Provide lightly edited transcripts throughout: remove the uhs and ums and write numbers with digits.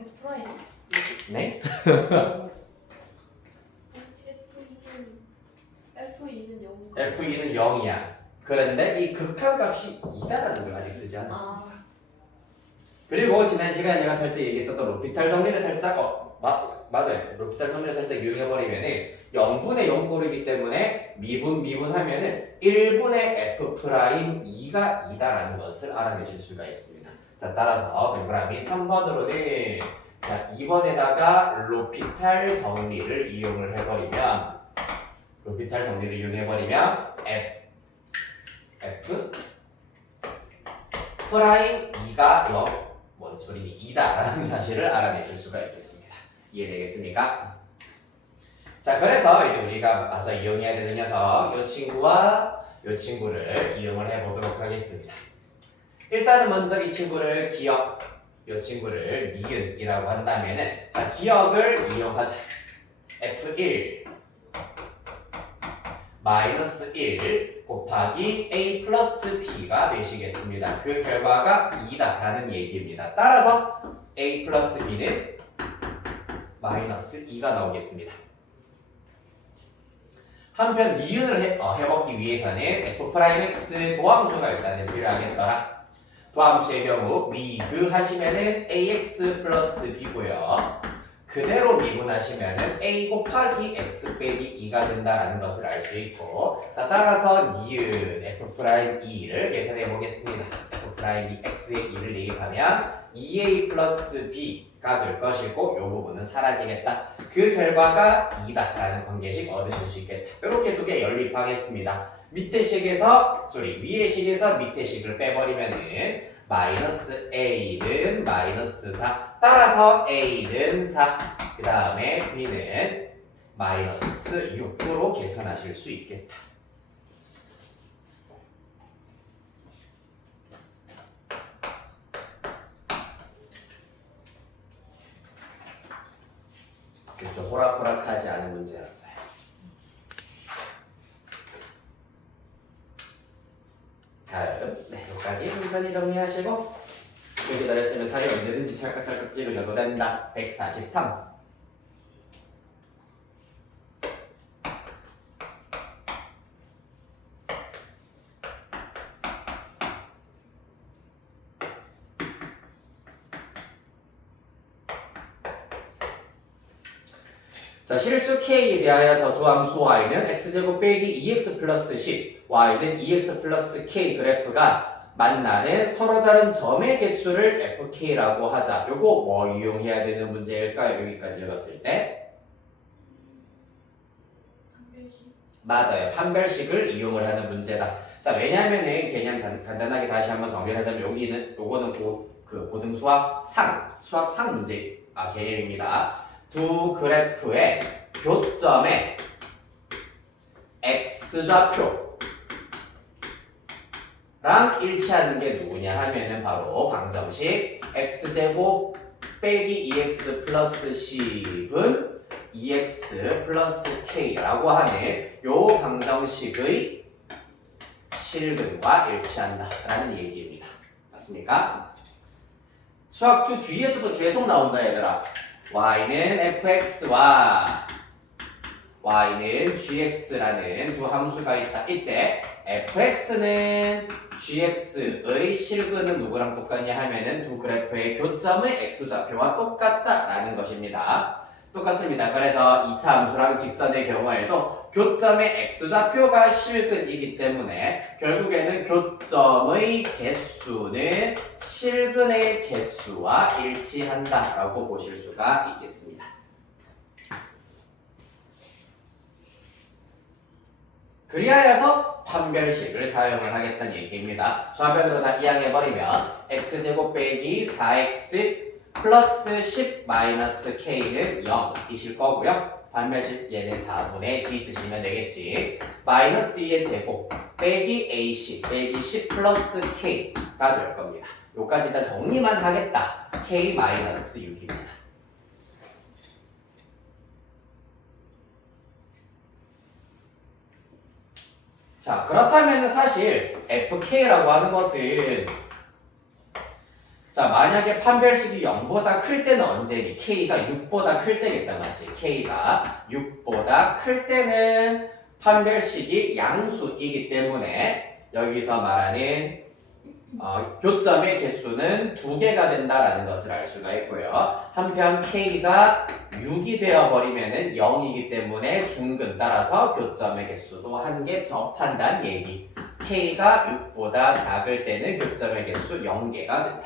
F 프라임. 네? F2는 0. F2는 0이야. 그런데 이 극한값이 2다라는 걸 아직 쓰지 않았습니다. 그리고 지난 시간에 내가 살짝 얘기했었던 로피탈 정리를 살짝 맞아요. 로피탈 정리를 살짝 이용해버리면은 0분의 0꼴이기 때문에 미분하면은 1분의 F'2가 2다라는 것을 알아내실 수가 있습니다. 자, 따라서 동그라미 3번으로는 자, 2번에다가 로피탈 정리를 이용을 해버리면 F 프라임 2가 0 뭔 소리니 2다라는 사실을 알아내실 수가 있겠습니다. 이해되겠습니까? 자, 그래서 이제 우리가 맞아 이용해야 되는 녀석 이 친구와 이 친구를 이용을 해보도록 하겠습니다. 일단은 먼저 이 친구를 이 친구를 니은이라고 한다면은 자, 기억을 이용하자. F1 마이너스 1 곱하기 A 플러스 B가 되시겠습니다. 그 결과가 2다라는 얘기입니다. 따라서 A 플러스 B는 마이너스 2가 나오겠습니다. 한편 니은을 해먹기 위해서는 F'X 도함수가 일단은 필요하겠더라. 도함수의 경우 미그하시면은 AX 플러스 B고요. 그대로 미분하시면은 A 곱하기 X 빼기 2가 된다는 것을 알 수 있고, 자, 따라서 니은 F'E를 계산해 보겠습니다. F'E X의 2를 대입하면 2A 플러스 B가 될 것이고, 이 부분은 사라지겠다. 그 결과가 2다라는 관계식 얻으실 수 있겠다. 이렇게 두 개 연립하겠습니다. 위의 식에서 밑의 식을 빼버리면은 마이너스 A는 마이너스 4 따라서 A는 4 그 다음에 B는 마이너스 6으로 계산하실 수 있겠다. 좀 호락호락하지 않은 문제였어요. 다음, 여기까지 천천히 정리하시고 기다렸으면 사진 언제든지 찰칵찰칵 찍으셔도 된다. 143. 자, 실수 K에 대하여서 두함수 Y는 X제곱 빼기 2X 플러스 10 Y는 2X 플러스 K 그래프가 만나는 서로 다른 점의 개수를 FK라고 하자. 요거 뭐 이용해야 되는 문제일까요? 여기까지 읽었을 때 맞아요. 판별식을 이용을 하는 문제다. 자, 왜냐면은 그냥 간단하게 다시 한번 정리를 하자면 요거는 고등 수학 상 문제 개념입니다. 두 그래프의 교점의 x좌표랑 일치하는 게 누구냐 하면은 바로 방정식 x제곱 빼기 2x 플러스 10은 2x 플러스 k라고 하는 요 방정식의 실근과 일치한다 라는 얘기입니다. 맞습니까? 수학2 뒤에서도 계속 나온다 얘들아. y는 fx와 y는 gx라는 두 함수가 있다. 이때 fx는 gx의 실근은 누구랑 똑같냐 하면은 두 그래프의 교점의 x좌표와 똑같다라는 것입니다. 똑같습니다. 그래서 2차 함수랑 직선의 경우에도 교점의 x좌표가 실근이기 때문에 결국에는 교점의 개수는 실근의 개수와 일치한다라고 보실 수가 있겠습니다. 그리하여서 판별식을 사용을 하겠다는 얘기입니다. 좌변으로 다 이항해버리면 x제곱 빼기 4x 플러스 10 마이너스 k는 0이실 거고요. 반면식 얘는 4분의 d 쓰시면 되겠지. 마이너스 2의 제곱 빼기 a10 빼기 10 플러스 k가 될 겁니다. 요까지 다 정리만 하겠다. k 마이너스 6입니다. 자, 그렇다면 사실 fk라고 하는 것은 자, 만약에 판별식이 0보다 클 때는 언제니? K가 6보다 클 때겠다, 맞지? K가 6보다 클 때는 판별식이 양수이기 때문에 여기서 말하는 교점의 개수는 2개가 된다라는 것을 알 수가 있고요. 한편 K가 6이 되어버리면 0이기 때문에 중근 따라서 교점의 개수도 1개 접한다는 얘기. K가 6보다 작을 때는 교점의 개수 0개가 된다.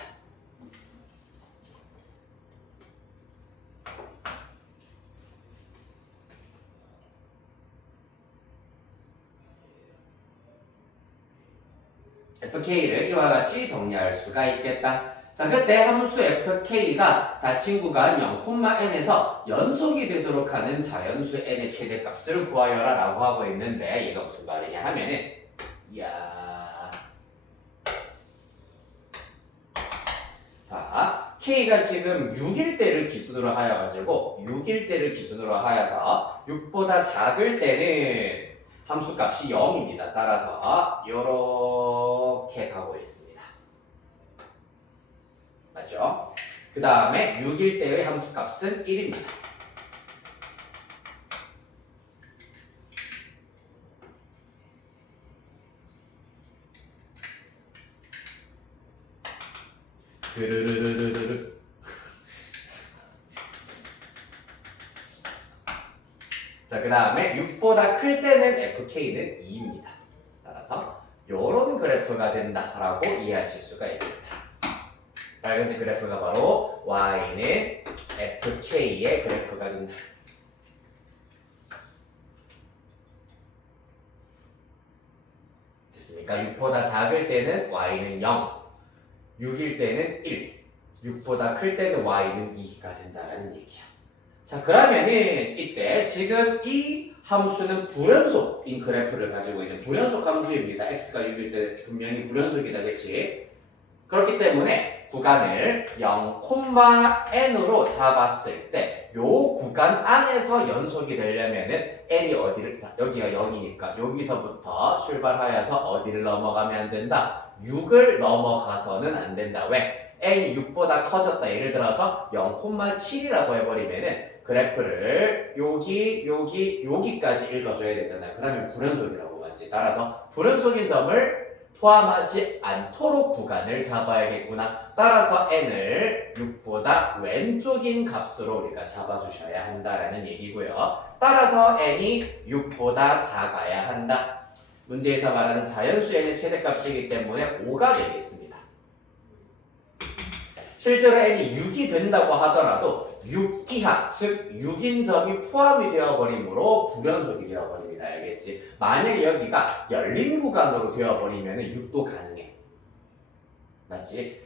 FK를 이와 같이 정리할 수가 있겠다. 자, 그때 함수 FK가 닫힌 구간 0,n에서 연속이 되도록 하는 자연수 n의 최대값을 구하여라 라고 하고 있는데 얘가 무슨 말이냐 하면은 자, K가 지금 6일 때를 기준으로 하여가지고 6일 때를 기준으로 하여서 6보다 작을 때는 함수값이 0입니다. 따라서 요렇게 가고 있습니다. 맞죠? 그 다음에 6일 때의 함수값은 1입니다. 드르르르르르. 자, 그 다음에 6보다 클 때는 FK는 2입니다. 따라서 요런 그래프가 된다라고 이해하실 수가 있습니다. 빨간색 그래프가 바로 Y는 FK의 그래프가 된다. 됐습니까? 6보다 작을 때는 Y는 0, 6일 때는 1, 6보다 클 때는 Y는 2가 된다는 얘기야. 자, 그러면은 이때 지금 이 함수는 불연속인 그래프를 가지고 있는 불연속 함수입니다. x가 6일 때 분명히 불연속이다, 그치? 그렇기 때문에 구간을 0,n으로 잡았을 때 요 구간 안에서 연속이 되려면은 n이 어디를, 자, 여기가 0이니까 여기서부터 출발하여서 어디를 넘어가면 안 된다? 6을 넘어가서는 안 된다. 왜? n이 6보다 커졌다. 예를 들어서 0,7이라고 해버리면은 그래프를 여기까지 읽어줘야 되잖아요. 그러면 불연속이라고 하지. 따라서 불연속인 점을 포함하지 않도록 구간을 잡아야겠구나. 따라서 n을 6보다 왼쪽인 값으로 우리가 잡아주셔야 한다라는 얘기고요. 따라서 n이 6보다 작아야 한다. 문제에서 말하는 자연수 n의 최대값이기 때문에 5가 되겠습니다. 실제로 n이 6이 된다고 하더라도 6 이하, 즉 6인 점이 포함이 되어버리므로 불연속이 되어버립니다. 알겠지? 만약에 여기가 열린 구간으로 되어버리면 6도 가능해. 맞지?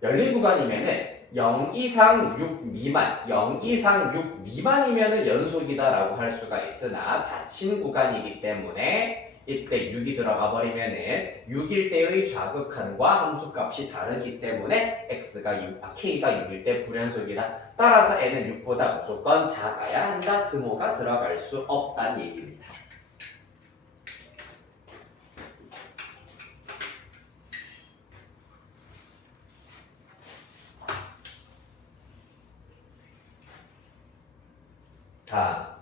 열린 구간이면은 0 이상 6 미만, 0 이상 6 미만이면은 연속이다라고 할 수가 있으나 닫힌 구간이기 때문에 이때 6이 들어가 버리면은 6일 때의 좌극한과 함수값이 다르기 때문에 K가 6일 때 불연속이다. 따라서 n은 6보다 무조건 작아야 한다. 드모가 들어갈 수 없다는 얘기입니다. 자,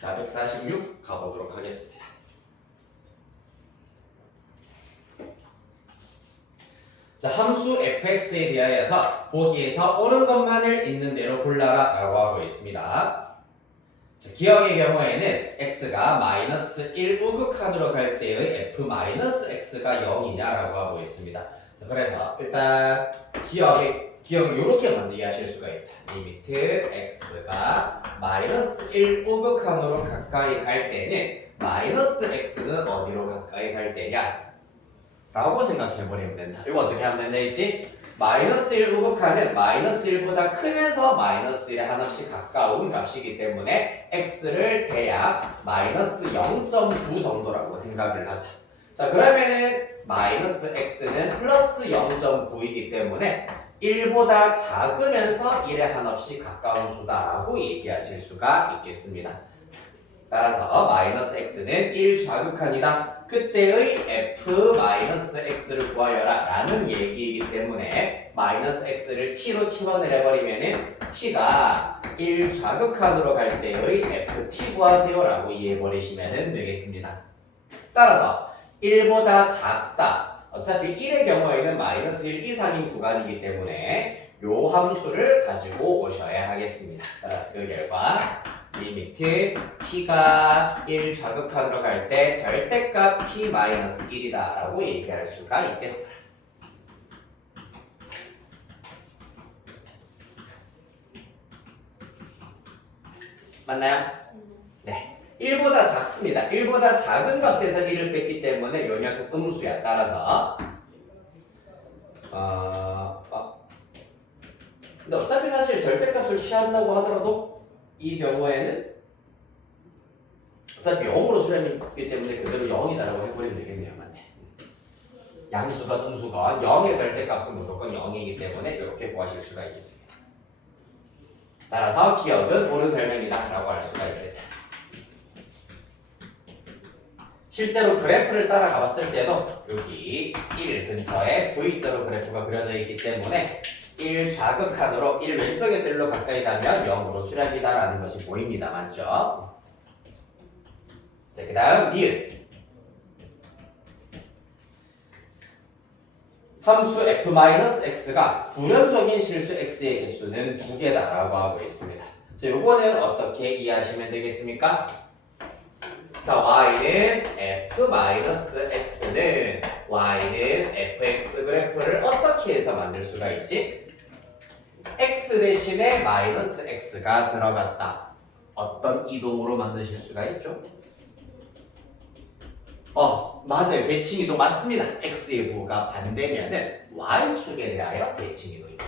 자, 146 가보도록 하겠습니다. 자, 함수 fx에 대하여서 보기에서 옳은 것만을 있는 대로 골라라 라고 하고 있습니다. 자, 기억의 경우에는 x가 마이너스 1 우극한으로 갈 때의 f-x가 0이냐 라고 하고 있습니다. 자, 그래서 일단 기억을 이렇게 먼저 이해하실 수가 있다. 리미트 x가 마이너스 1 우극한으로 가까이 갈 때는 마이너스 x는 어디로 가까이 갈 때냐? 라고 생각해버리면 된다. 이거 어떻게 하면 되지? 마이너스 1 우극하는 마이너스 1보다 크면서 마이너스 1에 한없이 가까운 값이기 때문에 x를 대략 마이너스 0.9 정도라고 생각을 하자. 자, 그러면은 마이너스 x는 플러스 0.9이기 때문에 1보다 작으면서 1에 한없이 가까운 수다라고 얘기하실 수가 있겠습니다. 따라서 마이너스 x는 1 좌극한이다. 그때의 f-x를 구하여라 라는 얘기이기 때문에 마이너스 x를 t로 치환을 해버리면은 t가 1 좌극한으로 갈 때의 ft 구하세요 라고 이해해버리시면 되겠습니다. 따라서 1보다 작다. 어차피 1의 경우에는 마이너스 1 이상인 구간이기 때문에 요 함수를 가지고 오셔야 하겠습니다. 따라서 그 결과 리미트 t가 1 좌극한으로 갈 때 절대값 t-1이다 라고 얘기할 수가 있겠다. 맞나요? 네. 1보다 작습니다. 1보다 작은 값에서 1을 뺐기 때문에 요 녀석 음수야. 따라서 근데 어차피 사실 절대값을 취한다고 하더라도 이 경우에는 어차피 0으로 수렴이기 때문에 그대로 0이다라고 해버리면 되겠네요. 맞네. 양수건 음수건 0의 절대값은 무조건 0이기 때문에 이렇게 구하실 수가 있겠습니다. 따라서 기억은 옳은 설명이다 라고 할 수가 있겠다. 실제로 그래프를 따라가 봤을 때도 여기 1 근처에 V자로 그래프가 그려져 있기 때문에 1 좌극한으로 1 왼쪽에서 1로 가까이 가면 0으로 수렴이다 라는 것이 보입니다. 맞죠? 자, 그 다음 니은 함수 f-x가 불연속인 실수 x의 개수는 2개다 라고 하고 있습니다. 자, 요거는 어떻게 이해하시면 되겠습니까? 자, y는 f-x는 y는 fx 그래프를 어떻게 해서 만들 수가 있지? x 대신에 마이너스 x가 들어갔다. 어떤 이동으로 만드실 수가 있죠? 맞아요. 대칭이동 맞습니다. x의 부호가 반대면은 y축에 대하여 대칭이동입니다.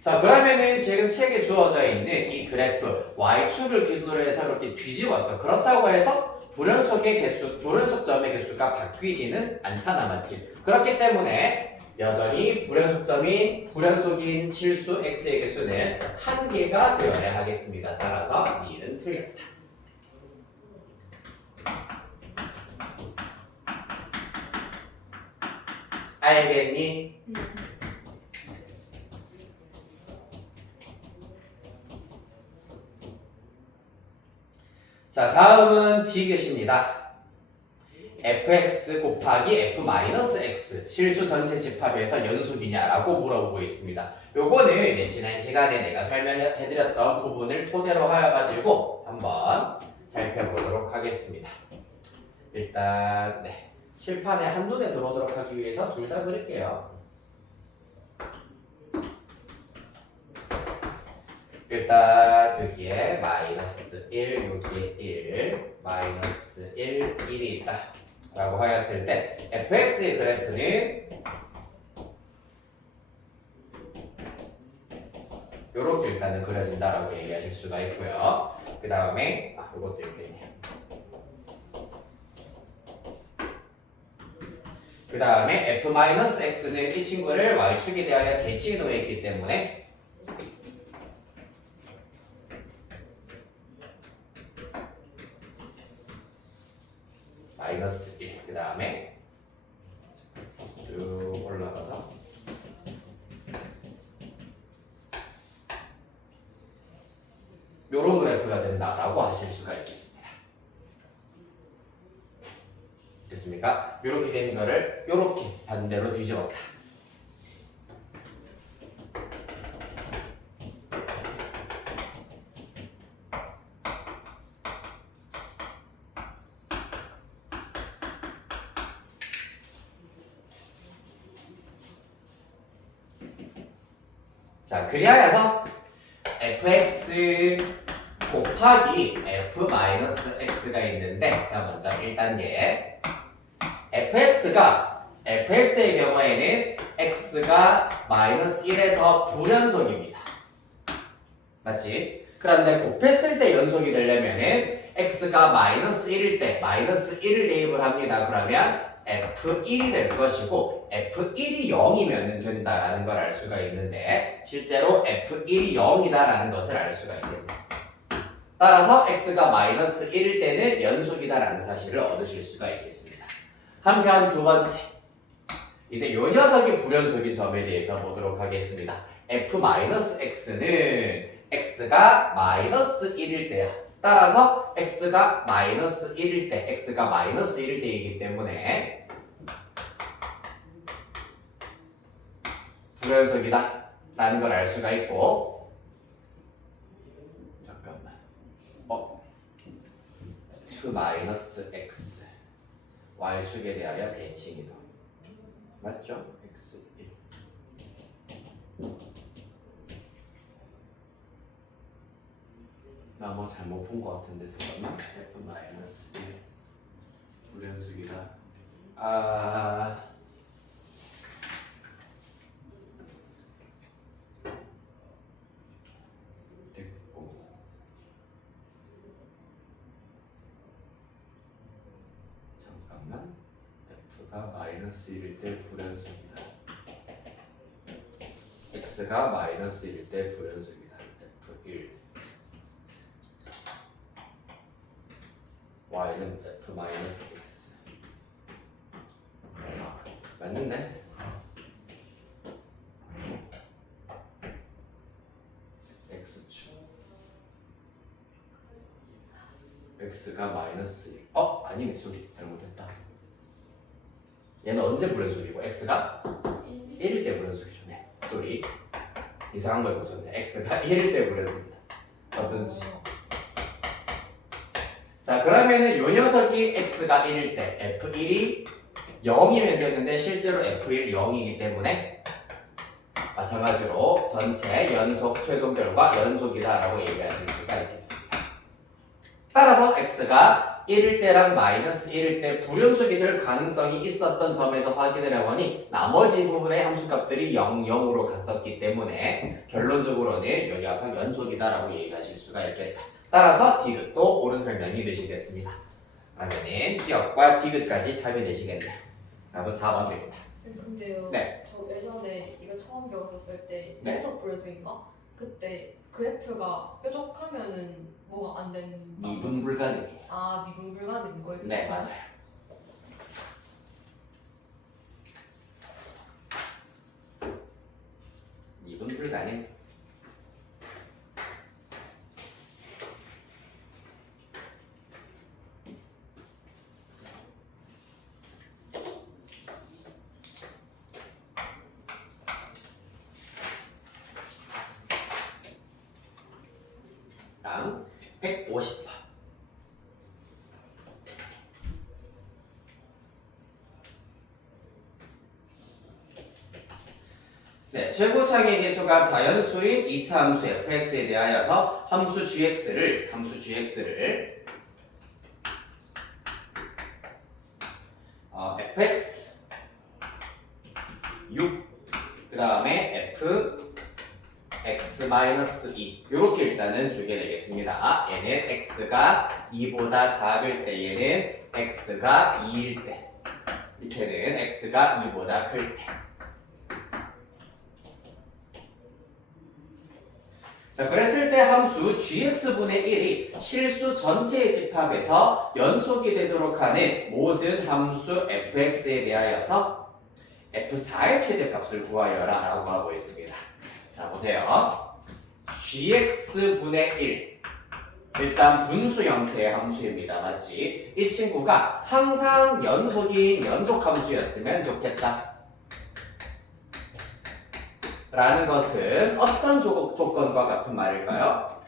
자, 그러면은 지금 책에 주어져 있는 이 그래프 y축을 기준으로 해서 이렇게 뒤집었어. 그렇다고 해서 불연속점의 개수가 바뀌지는 않잖아, 맞지? 그렇기 때문에 여전히 불연속인 실수 x의 개수는 1개가 되어야 하겠습니다. 따라서 니은 틀렸다. 알겠니? 자, 다음은 B교시입니다. fx 곱하기 f-x 실수 전체 집합에서 연속이냐라고 물어보고 있습니다. 요거는 이제 지난 시간에 내가 설명해드렸던 부분을 토대로 하여가지고 한번 살펴보도록 하겠습니다. 일단 칠판에 한눈에 들어오도록 하기 위해서 둘 다 그릴게요. 일단 여기에 마이너스 1, 여기에 1, 마이너스 1, 1이 있다 라고 하였을 때 fx의 그래프는 요렇게 일단은 그려진다 라고 얘기하실 수가 있고요. 그 다음에 요것도 이렇게 그 다음에 f-x는 이 친구를 y축에 대하여 대칭이동해 있기 때문에 마이너스 1, 그 다음에 쭉 올라가서 요런 그래프가 된다라고 하실 수가 있겠습니다. 됐습니까? 요렇게 되는 거를 요렇게 반대로 뒤집었다. 자, 그리하여서 fx 곱하기 f-x가 있는데 자 먼저 1단계 fx의 경우에는 x가 마이너스 1에서 불연속입니다. 맞지? 그런데 곱했을 때 연속이 되려면은 x가 마이너스 1일 때 마이너스 1을 대입을 합니다. 그러면 f1이 될 것이고 f1이 0이면 된다라는 걸 알 수가 있는데 실제로 f1이 0이다라는 것을 알 수가 있겠네. 따라서 x가 마이너스 1일 때는 연속이다라는 사실을 얻으실 수가 있겠습니다. 한편 두 번째, 이제 요 녀석이 불연속인 점에 대해서 보도록 하겠습니다. f-x는 x가 마이너스 1일 때야. 따라서 x가 마이너스 1일 때, x가 마이너스 1일 때이기 때문에 불연속이다 라는 걸 알 수가 있고 잠깐만 f-x y축에 대하여 대칭이동 맞죠? x1 나 뭐 잘못 본 것 같은데 잠깐만 f-1 불연속이다 됐고 잠깐만 f가 마이너스 1일 때 불연속이다 x가 마이너스 1일 때 불연속이다 f1 y는 f-x 맞는데? x축 x가 마이너스 1 아니네 소리 잘못했다 얘는 언제 불연속이고 x가 1일 때 불연속이죠 네 소리 이상한 걸 보셨네 x가 1일 때 불연속이다 어쩐지 자 그러면은 요 녀석이 x가 1일 때 f1이 0이면 되는데 실제로 f1 0이기 때문에 마찬가지로 전체 연속 최종 결과 연속이다 라고 얘기하실 수가 있겠습니다. 따라서 x가 1일 때랑 마이너스 1일 때 불연속이 될 가능성이 있었던 점에서 확인을 해보니 나머지 부분의 함수값들이 0, 0으로 갔었기 때문에 결론적으로는 요 녀석 연속이다 라고 얘기하실 수가 있겠다. 따라서 디귿도 옳은 설명이 되시겠습니다. 그러면은 기억과 디귿까지 참여되시겠네요. 답은 4번 됩니다. 선생님 근데요. 네. 저 예전에 이거 처음 배웠었을 때 네. 연속 불연속인가? 그때 그래프가 뾰족하면은 뭐가 안 된다. 미분 불가능이에요. 미분 불가능인 거예요? 네 맞아요. 미분 불가능. 다음 150번. 네, 최고차의 계수가 자연수인 2차 함수 fx에 대하여서 함수 gx를 fx 6 그 다음에 f x-2 이렇게 일단은 주게 되겠습니다. 얘는 x가 2보다 작을 때 얘는 x가 2일 때 밑에는 x가 2보다 클 때. 자, 그랬을 때 함수 gx분의 1이 실수 전체의 집합에서 연속이 되도록 하는 모든 함수 fx에 대하여서 f4의 최대값을 구하여라 라고 하고 있습니다. 자, 보세요. gx분의 1 일단 분수 형태의 함수입니다. 맞지? 이 친구가 항상 연속인 연속함수였으면 좋겠다 라는 것은 어떤 조건과 같은 말일까요?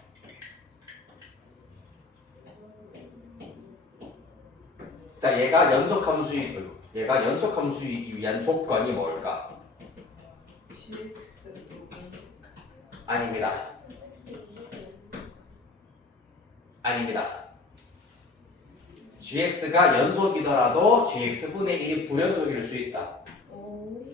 자, 얘가 연속함수이기 위한 조건이 뭘까? gx도. 아닙니다. 아닙니다. gx가 연속이더라도 gx분의 1이 불연속일 수 있다. 오.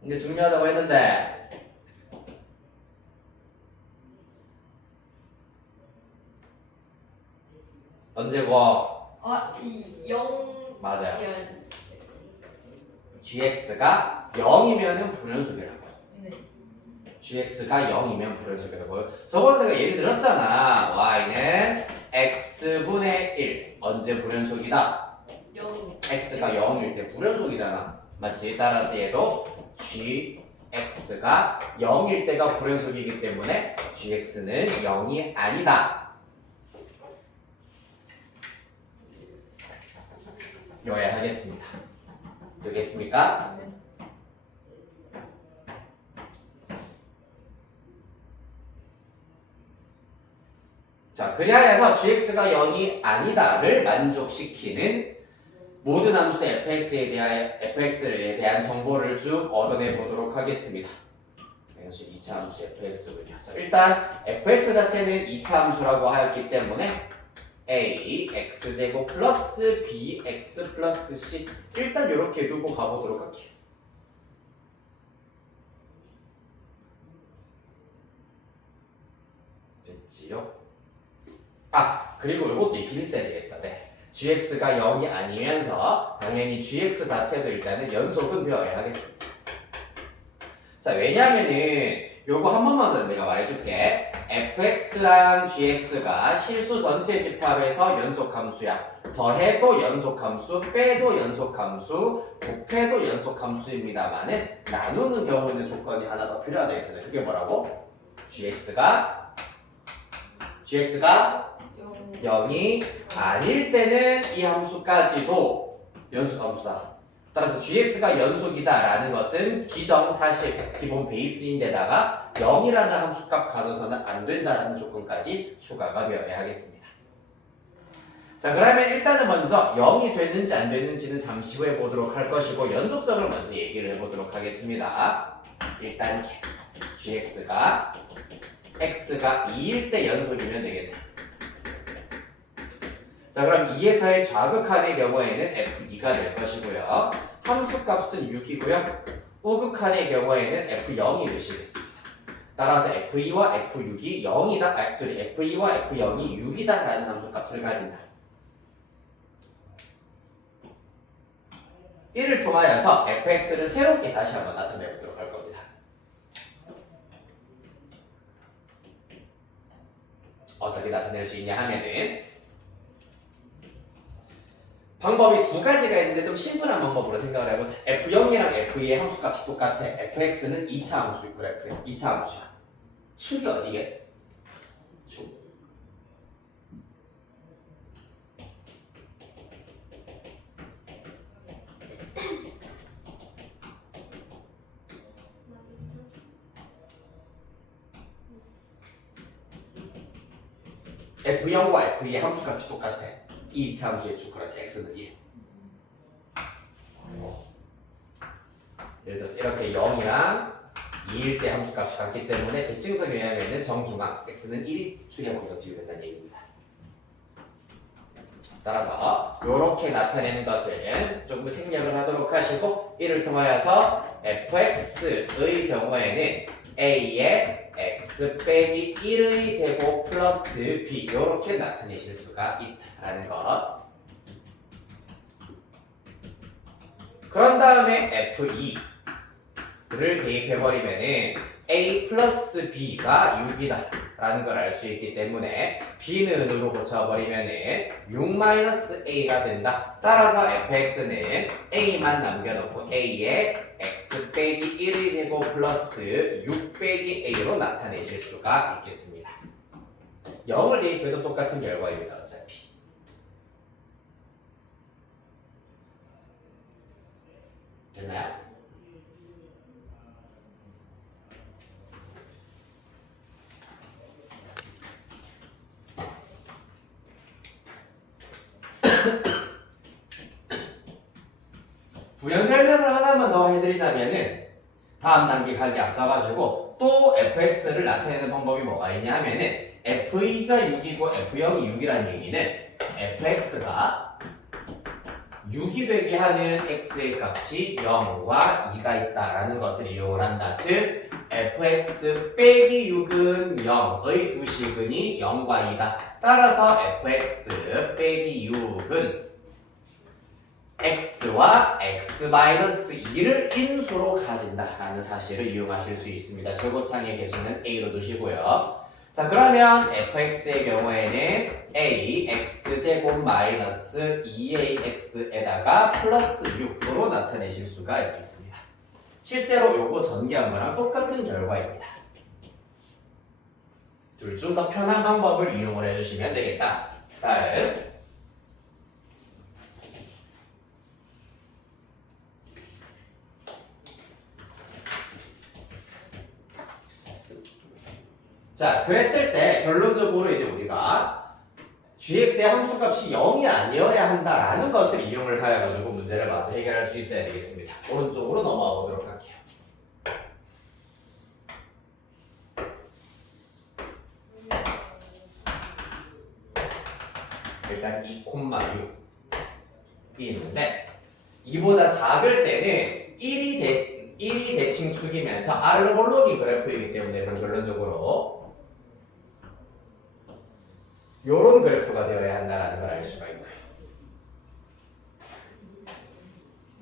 근데 중요하다고 했는데 언제고? 이 0. 맞아요. gx가 0이면은 불연속이라고. 네. gx가 0이면 불연속이라고요. 저번에 내가 예를 들었잖아. y는 x분의 1. 언제 불연속이다? 0. x가 0일 때 불연속이잖아. 맞지? 따라서 얘도 gx가 0일 때가 불연속이기 때문에 gx는 0이 아니다. 요약하겠습니다. 되겠습니까? 네. 자, 그리하여서 gx가 0이 아니다를 만족시키는 모든 함수 fx에 대한 정보를 쭉 얻어내 보도록 하겠습니다. 이것이 2차 함수 fx군요. 자, 일단 fx 자체는 2차 함수라고 하였기 때문에 a x제곱 플러스 bx 플러스 c 일단 이렇게 두고 가보도록 할게요. 됐지요? 그리고 이것도 있긴 있어야 되겠다. 네. gx가 0이 아니면서 당연히 gx 자체도 일단은 연속은 되어야 하겠습니다. 자, 왜냐면은 요거 한 번만 더 내가 말해줄게. fx랑 gx가 실수 전체 집합에서 연속함수야. 더해도 연속함수, 빼도 연속함수, 곱해도 연속함수입니다만은 나누는 경우에는 조건이 하나 더 필요하다 했잖아요. 그게 뭐라고? gx가 0이 아닐 때는 이 함수까지도 연속함수다. 따라서 gx가 연속이다라는 것은 기정사실, 기본 베이스인데다가 0이라는 함수값 가져서는 안 된다라는 조건까지 추가가 되어야 하겠습니다. 자, 그러면 일단은 먼저 0이 되는지 안 되는지는 잠시 후에 보도록 할 것이고 연속성을 먼저 얘기를 해보도록 하겠습니다. 1단계 gx가 x가 2일 때 연속이면 되겠네. 자, 그럼 2에서의 좌극한의 경우에는 f2가 될 것이고요. 함수값은 6이고요. 우극한의 경우에는 f0이 되시겠습니다. 따라서 f2와 f6이 0이다, f2와 f0이 6이다라는 함수값을 가진다. 이를 통하여서 fx를 새롭게 다시 한번 나타내 보도록 할 겁니다. 어떻게 나타낼 수 있냐 하면은 방법이 두 가지가 있는데 좀 심플한 방법으로 생각을 해보세요. f0이랑 f2의 함수값이 똑같아. fx는 2차 함수 그래프야. 2차 함수야. 축이 어디게? 축. f0과 f2의 함수값이 똑같아. 2차 함수의 축, 그렇지. x는 1. 예를 들어서 이렇게 0이랑 2일 때 함수값이 같기 때문에 대칭성에 의하면 정중앙 x는 1이 축의 방정식이 된다는 얘기입니다. 따라서 이렇게 나타내는 것을 조금 생략을 하도록 하시고 이를 통하여서 fx의 경우에는 a의 x 빼기 1의 제곱 플러스 b 이렇게 나타내실 수가 있다라는 것. 그런 다음에 f2를 대입해버리면은 a 플러스 b가 6이다 라는 걸 알 수 있기 때문에 b는 은으로 고쳐버리면은 6 마이너스 a가 된다. 따라서 fx는 a만 남겨놓고 a의 x 빼기 1의 제곱 플러스 6 빼기 a로 나타내실 수가 있겠습니다. 0을 대입해도 똑같은 결과입니다. 어차피. 됐나요? 부연 설명을 하나만 더 해드리자면은 다음 단계 가기 앞서가지고 또 fx를 나타내는 방법이 뭐가 있냐 하면은 f2가 6이고 f0이 6이라는 얘기는 fx가 6이 되게 하는 x의 값이 0과 2가 있다라는 것을 이용을 한다. 즉 fx 빼기 6은 0의 두 시근이 0과 2다. 따라서 fx 빼기 6은 x와 x-2를 인수로 가진다라는 사실을 이용하실 수 있습니다. 절고창의 개수는 a로 두시고요. 자, 그러면 fx의 경우에는 a x제곱 마이너스 2ax에다가 플러스 6으로 나타내실 수가 있겠습니다. 실제로 요거 전개한 거랑 똑같은 결과입니다. 둘 중 더 편한 방법을 이용을 해주시면 되겠다. 다음 자, 그랬을 때 결론적으로 이제 우리가 gx의 함수값이 0이 아니어야 한다라는 것을 이용을 하여가지고 문제를 마저 해결할 수 있어야 되겠습니다. 오른쪽으로 넘어가 보도록 할게요. 일단 2,6이 있는데 2보다 작을 때는 1이 대칭축이면서 알고로기 그래프이기 때문에 그럼 결론적으로 요런 그래프가 되어야 한다는 걸 알 수가 있고요.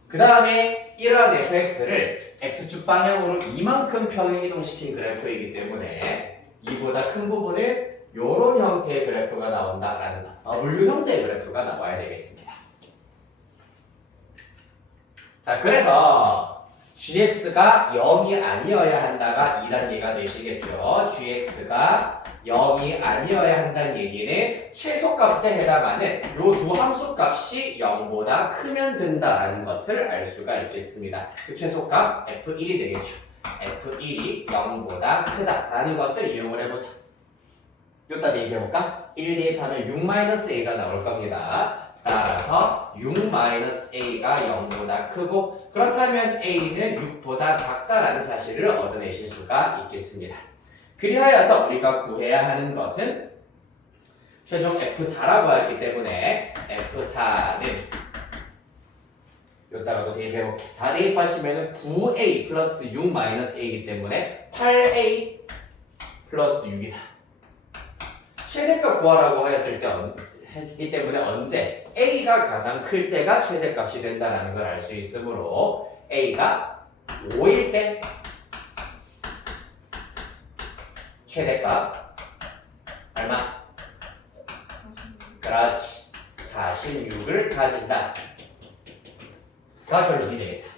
그 다음에 이러한 fx를 x축 방향으로 이만큼 평행 이동시킨 그래프이기 때문에 이보다 큰 부분은 요런 형태의 그래프가 나온다라는 것. W 형태의 그래프가 나와야 되겠습니다. 자, 그래서 gx가 0이 아니어야 한다가 2단계가 되시겠죠. gx가 0이 아니어야 한다는 얘기는 최소값에 해당하는 요 두 함수값이 0보다 크면 된다라는 것을 알 수가 있겠습니다. 즉 최소값 f1이 되겠죠. f1이 0보다 크다라는 것을 이용을 해보자. 요따 얘기해볼까? 1 대입하면 6-a가 나올 겁니다. 따라서 6-a가 0보다 크고 그렇다면 a는 6보다 작다라는 사실을 얻어내실 수가 있겠습니다. 그리하여서 우리가 구해야 하는 것은 최종 F4라고 했기 때문에 F4는 여기다가도 대입해볼게요. 4 대입하시면 9A 플러스 6-A이기 때문에 8A 플러스 6이다. 최대값 구하라고 했기 때문에 언제 A가 가장 클 때가 최대값이 된다는 걸 알 수 있으므로 A가 5일 때 최대값 얼마? 그렇지. 46을 가진다. 가 결론이 되겠다.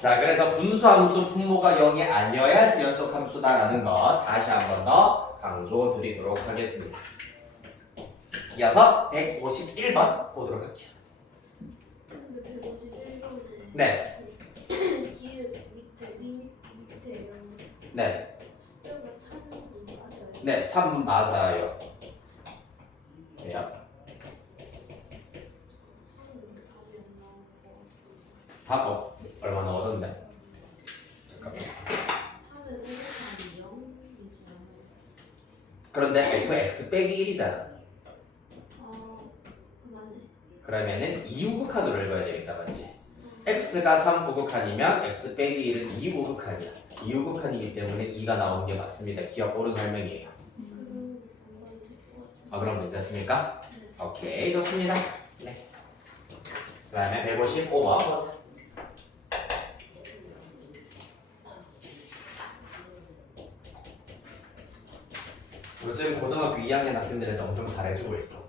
자, 그래서 분수함수 분모가 0이 아니어야지 연속함수다라는 거 다시 한 번 더 강조드리도록 하겠습니다. 이어서 151번 보도록 할게요. 근데 151번에 네, 기획 밑에 리미트 밑에 네, 숫자가 3이 맞아요. 네, 3 맞아요. 왜요? 3은 답이 안 나온 것 같아서 답 얼마나 얻었는데? 잠깐만. 3은 1이 0이지 않아요? 그런데 fx 빼기 1이잖아. 맞네. 그러면은 2우극한으로 읽어야 되겠다, 맞지? x가 3우극한이면 x 빼기 1은 2우극한이야. 2우극한이기 때문에 2가 나오는 게 맞습니다. 기억 옳은 설명이에요. 그럼 안 봐도 될 것 같은데. 그럼 괜찮습니까? 네. 오케이, 좋습니다. 네. 그 다음에 155번 보자. 요즘 고등학교 2학년 학생들한테 엄청 잘해주고 있어.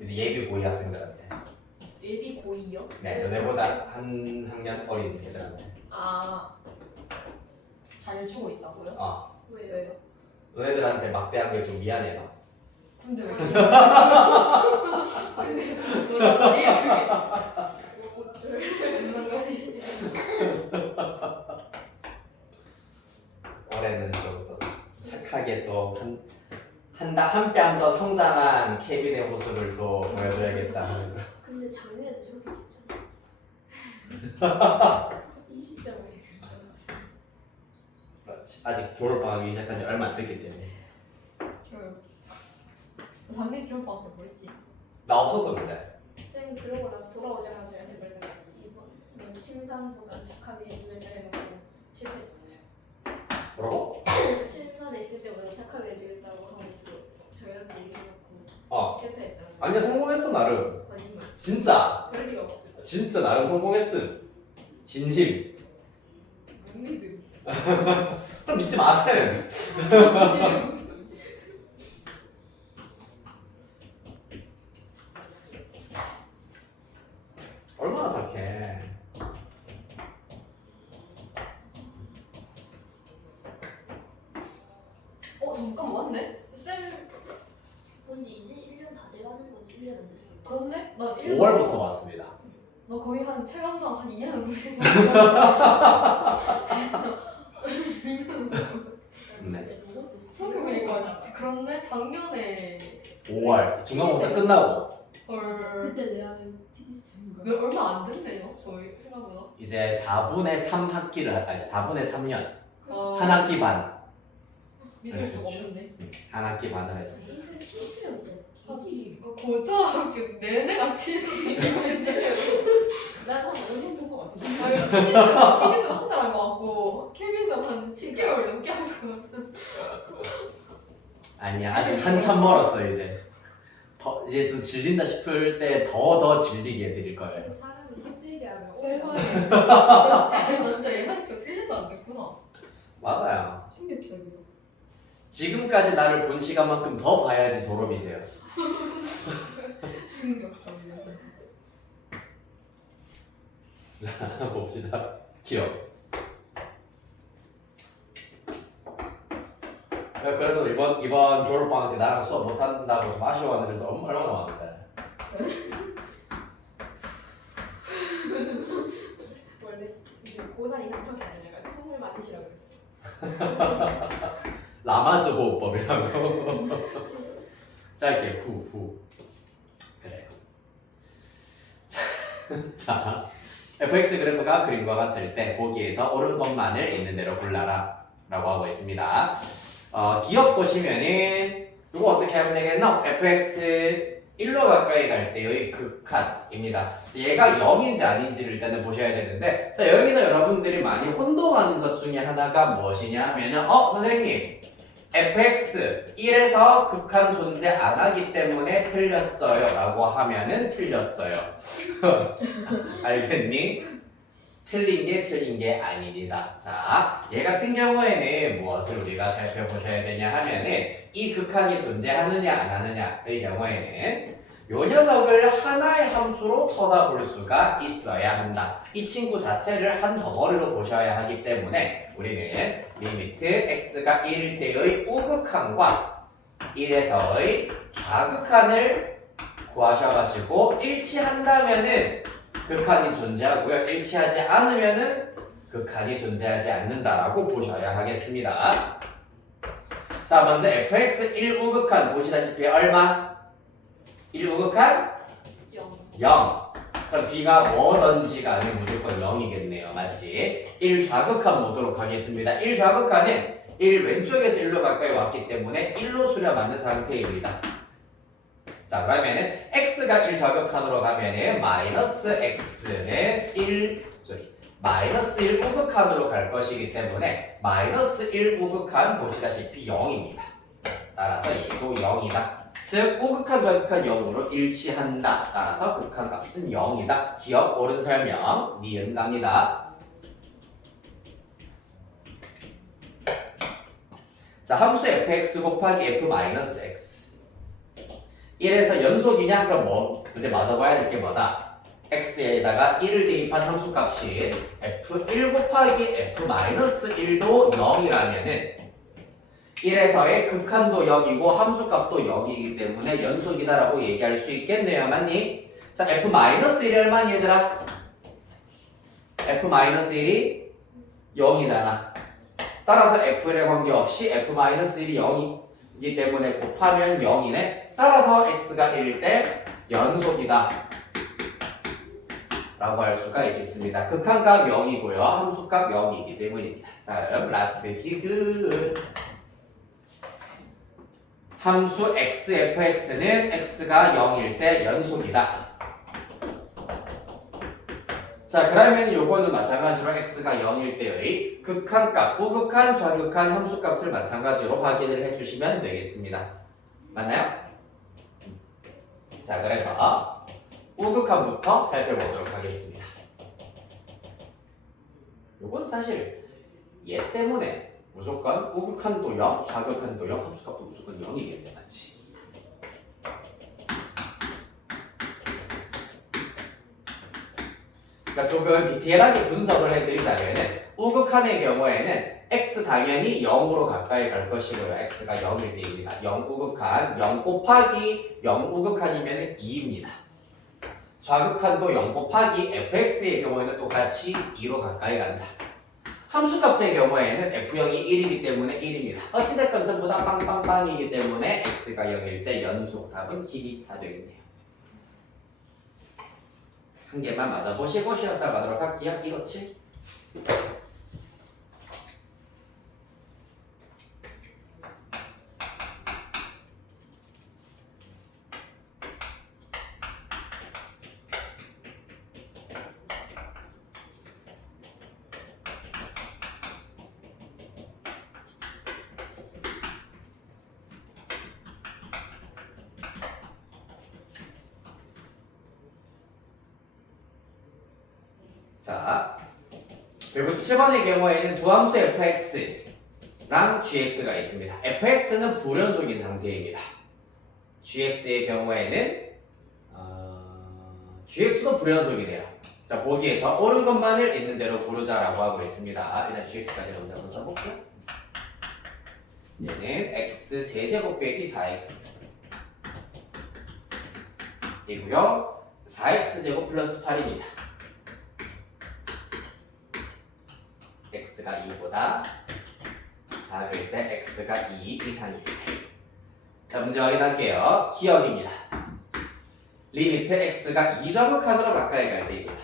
이제 예비 고2 학생들한테. 예비 고2요? 네, 너네보다 한 학년 어린 애들한테. 아, 잘해주고 있다고요? 어, 왜요? 왜요? 너네들한테 막대한 게 좀 미안해서. 근데 왜 이렇게 근데 무슨 말이에요 어쩔. 그게? 무슨 말이에요? 올해는 좀 더 착하게 또 한 뺨 더 성장한 케빈의 모습을 또 보여줘야겠다 하는 거. 근데 작년에도 저렇게 됐잖아. 이 시점에. 그렇지. 아직 겨울방학이 시작한 지 얼마 안 됐기 때문에. 겨울 작년 겨울방학 때 뭐 했지? 나 없었어 근데. 쌤 그러고 나서 돌아오자마자 저한테 그러잖아요. 이번 침산보다 착하게 해주겠다 해놓고 실패했잖아요. 뭐라고? 침산에 있을 때보다 착하게 해주겠다고 하고 저희한테 얘기해놓고 어. 실패했잖아요. 아니야 성공했어 나름. 거짓말. 진짜. 그럴 리가 없어요. 진짜 나름 성공했음. 진심. 못 믿음. 그럼 믿지 마세요. 얼마나 착해. 잠깐 맞네? 쌤 본지 이제 1년 다 돼가는 거지. 1년 안 됐어. 그렇네? 나 1년 5월부터 왔습니다. 나 거의 한 체감상 한 2년은 보신 거 진짜 2년은 네. 로고스 생각해보니까 그렇네? 작년에 5월 중간고사 끝나고 헐 그때 내가 PD쌤인 얼마 안 됐네요 저희 생각보다 이제 4분의 3 학기를 아니 4분의 3년 아, 한 학기 반. 믿을 수가 그렇죠. 없는데 한 학기 반을 했어. 이슬 침수형 진짜 개지. 고등학교 내내 같이 이게 진짜 난한 5년 본거 같아. 피니스 한 달 한 거 같고 케빈스 한 10개월 넘게 한 거 같은 아니야 아직 한참 멀었어 이제. 이제 좀 질린다 싶을 때 더 질리게 해드릴 거예요. 사람이 힘들게 하면 세상에 완전 예상치가 1년도 안 됐구나 맞아요. 충격적이다 지금까지 나를 본 시간만큼 더 봐야지 졸업이세요. 충격적이다 봅시다. 기억. 그래도 이번 졸업방학 때 나랑 수업 못한다고 좀 아쉬워하는 애들도 얼마나 많은데. 원래 이제 고난 이상 쳤을 때 내가 숨을 많으시라고 그랬어. 라마즈 호흡법이라고. 짧게 후. 그래요. 자, fx 그래프가 그림과 같을 때 보기에서 옳은 것만을 있는 대로 골라라 라고 하고 있습니다. 기억 보시면은 이거 어떻게 하면 되겠노? fx 1로 가까이 갈 때의 극한입니다. 얘가 0인지 아닌지를 일단은 보셔야 되는데, 자 여기서 여러분들이 많이 혼동하는 것 중에 하나가 무엇이냐 하면은 선생님 fx 1에서 극한 존재 안 하기 때문에 틀렸어요 라고 하면은 틀렸어요. 알겠니? 틀린 게 아닙니다. 자, 얘 같은 경우에는 무엇을 우리가 살펴보셔야 되냐 하면은 이 극한이 존재하느냐 안 하느냐의 경우에는 요 녀석을 하나의 함수로 쳐다볼 수가 있어야 한다. 이 친구 자체를 한 덩어리로 보셔야 하기 때문에 우리는 리미트 x가 1일 때의 우극한과 1에서의 좌극한을 구하셔가지고 일치한다면은 극한이 존재하고요. 일치하지 않으면은 극한이 존재하지 않는다라고 보셔야 하겠습니다. 자, 먼저 fx 1우극한 보시다시피 얼마? 1우극한 0. 그럼 뒤가 뭐든지 간에 무조건 0이겠네요. 맞지? 1좌극한 보도록 하겠습니다. 1좌극한은 1 왼쪽에서 1로 가까이 왔기 때문에 1로 수렴하는 상태입니다. 자, 그러면은 x가 1좌극한으로 가면은 마이너스 x는 마이너스 1 우극한으로 갈 것이기 때문에 마이너스 1 우극한 보시다시피 0입니다. 따라서 얘도 0이다. 즉 우극한 좌극한 0으로 일치한다. 따라서 극한 값은 0이다. 기억 옳은 설명 니은 갑니다. 자, 함수 fx 곱하기 f-x 1에서 연속이냐? 그럼 뭐 이제 맞아봐야 될 게 뭐다? x에다가 1을 대입한 함수 값이 f1 곱하기 f-1도 0이라면은 1에서의 극한도 0이고 함수값도 0이기 때문에 연속이다라고 얘기할 수 있겠네요. 맞니? 자, F-1이 얼마니 얘들아? F-1이 0이잖아. 따라서 F에 관계없이 F-1이 0이기 때문에 곱하면 0이네. 따라서 X가 1일 때 연속이다 라고 할 수가 있겠습니다. 극한값 0이고요. 함수값 0이기 때문입니다. 다음 라스트 디귿. 함수 xfx는 x가 0일 때 연속이다. 자, 그러면 요거는 마찬가지로 x가 0일 때의 극한값, 우극한, 좌극한 함수값을 마찬가지로 확인을 해주시면 되겠습니다. 맞나요? 자, 그래서 우극한부터 살펴보도록 하겠습니다. 요건 사실 얘 때문에 무조건 우극한도 0, 좌극한도 0, 함수값도 무조건 0이겠네, 맞지? 그러니까 조금 디테일하게 분석을 해드리자면 우극한의 경우에는 x 당연히 0으로 가까이 갈 것이고요. x가 0일 때입니다. 0 우극한, 0 곱하기 0 우극한이면 2입니다. 좌극한도 0 곱하기 fx의 경우에는 똑같이 2로 가까이 간다. 함수값의 경우에는 f0이 1이기 때문에 1입니다. 어찌됐건 전부 다 빵빵빵이기 때문에 x가 0일 때 연속 답은 길이 다 되겠네요. 한 개만 맞아보시고 쉬었다 가도록 할게요. 이렇지? 자, 그리고 7번의 경우에는 두 함수 fx랑 gx가 있습니다. fx는 불연속인 상태입니다. gx의 경우에는 gx도 불연속이네요. 자, 보기에서 옳은 것만을 있는 대로 고르자라고 하고 있습니다. 일단 gx까지 먼저 한번 써볼게요. 얘는 x 세제곱 빼기 4x 이고요. 4x제곱 플러스 8입니다. x가 2보다 작을 때 x가 2 이상입니다. 자, 문제 확인할게요. 기억입니다. 리미트 x가 2좌극한으로 가까이 갈 때입니다.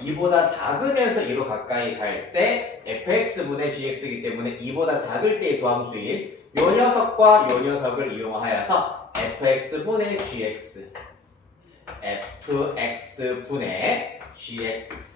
2보다 작으면서 2로 가까이 갈 때 fx분의 gx이기 때문에 2보다 작을 때의 도함수인 요 녀석과 요 녀석을 이용하여서 fx분의 gx fx분의 gx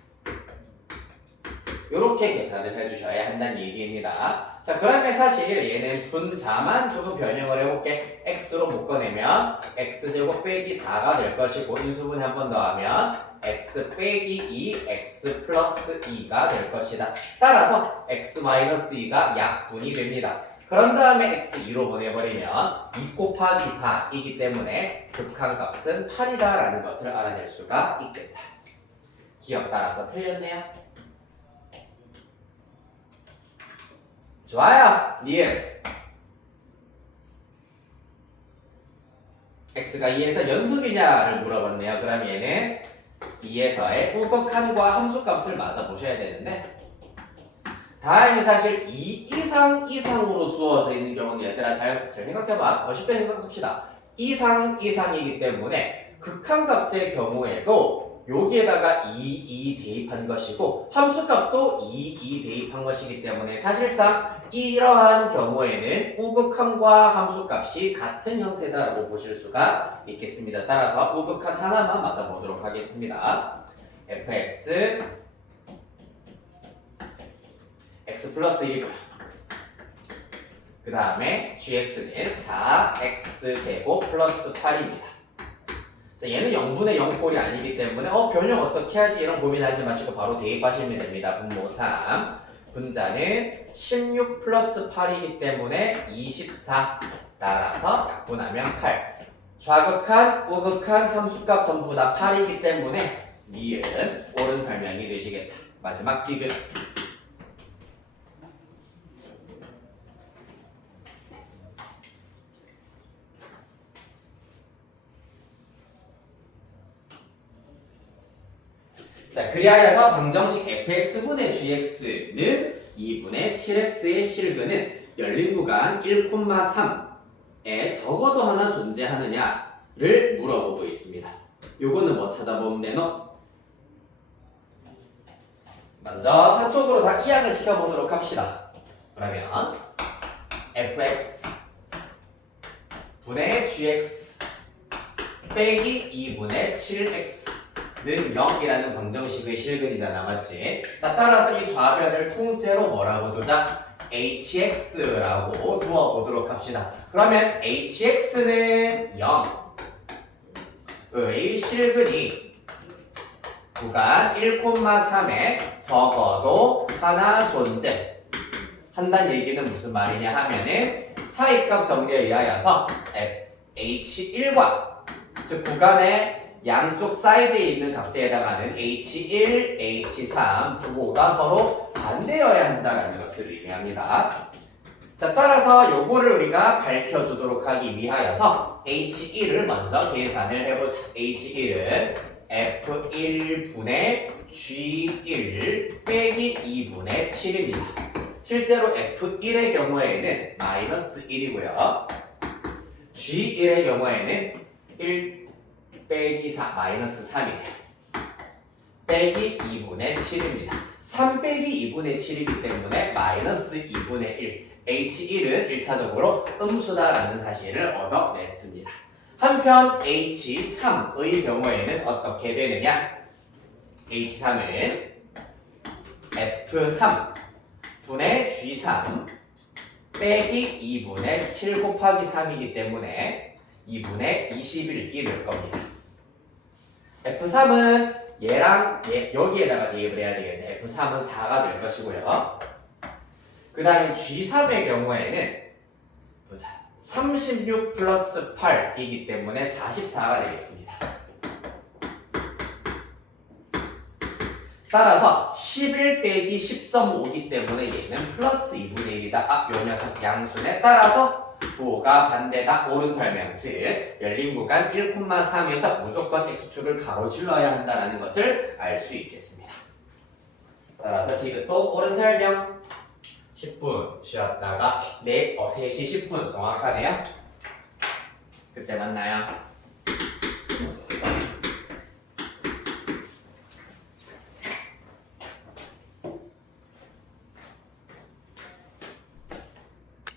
요렇게 계산을 해주셔야 한다는 얘기입니다. 자, 그러면 사실 얘는 분자만 조금 변형을 해볼게. x로 묶어내면 x제곱 빼기 4가 될 것이고 인수분해 한 번 더하면 x 빼기 2, x 플러스 2가 될 것이다. 따라서 x 마이너스 2가 약분이 됩니다. 그런 다음에 x 2로 보내버리면 2 곱하기 4이기 때문에 극한값은 8이다 라는 것을 알아낼 수가 있겠다. 기억 따라서 틀렸네요. 좋아요. 니은 x가 2에서 연속이냐를 물어봤네요. 그럼 얘는 2에서의 우극한과 함수값을 맞아보셔야 되는데 다행히 사실 2 이상으로 주어져 있는 경우는 얘들아 잘 생각해봐. 쉽게 생각합시다. 이상이기 때문에 극한값의 경우에도 여기에다가 2 대입한 것이고 함수값도 2 대입한 것이기 때문에 사실상 이러한 경우에는 우극한과 함수값이 같은 형태다라고 보실 수가 있겠습니다. 따라서 우극한 하나만 맞아보도록 하겠습니다. fx x 플러스 1이고요. 그 다음에 gx는 4x제곱 플러스 8입니다. 자, 얘는 0분의 0꼴이 아니기 때문에 변형 어떻게 하지 이런 고민하지 마시고 바로 대입하시면 됩니다. 분모 3 분자는 16 플러스 8이기 때문에 24 따라서 약분하면 8 좌극한, 우극한 함수값 전부 다 8이기 때문에 니은 옳은 설명이 되시겠다. 마지막 디귿 자, 그리하여서 방정식 fx분의 gx는 2분의 7x의 실근은 열린 구간 1,3에 적어도 하나 존재하느냐를 물어보고 있습니다. 요거는 뭐 찾아보면 되노? 먼저 한쪽으로 다 이항을 시켜보도록 합시다. 그러면 fx 분의 gx 빼기 2분의 7x는 0이라는 방정식의 실근이잖아, 맞지? 자, 따라서 이 좌변을 통째로 뭐라고 두자? hx라고 두어보도록 합시다. 그러면 hx는 0의 실근이 구간 1,3에 적어도 하나 존재한다는 얘기는 무슨 말이냐 하면은 사이값 정리에 의하여서 h1과 즉 구간의 양쪽 사이드에 있는 값에 해당하는 h1, h3 부호가 서로 반대여야 한다는 것을 의미합니다. 자, 따라서 요거를 우리가 밝혀주도록 하기 위하여서 h1을 먼저 계산을 해보자. h1은 f1분의 g1 빼기 2분의 7입니다. 실제로 f1의 경우에는 마이너스 1이고요. g1의 경우에는 1 빼기 4 마이너스 3이네요. 빼기 2분의 7입니다. 3 빼기 2분의 7이기 때문에 마이너스 2분의 1 h1은 1차적으로 음수다라는 사실을 얻어냈습니다. 한편 h3의 경우에는 어떻게 되느냐? h3은 f3 분의 g3 빼기 2분의 7 곱하기 3이기 때문에 2분의 21이 될 겁니다. F3은 얘랑 여기에다가 대입을 해야 되겠네. F3은 4가 될 것이고요. 그 다음에 G3의 경우에는 보자. 36 플러스 8이기 때문에 44가 되겠습니다. 따라서 11 빼기 10.5이기 때문에 얘는 플러스 2분의 1이다. 요 녀석 양수네. 따라서 부호가 반대다. 옳은 설명. 즉 열린 구간 1,3에서 무조건 x축을 가로질러야 한다는 것을 알 수 있겠습니다. 따라서 디귿도 옳은 설명. 10분 쉬었다가 3시 10분 정확하네요. 그때 만나요.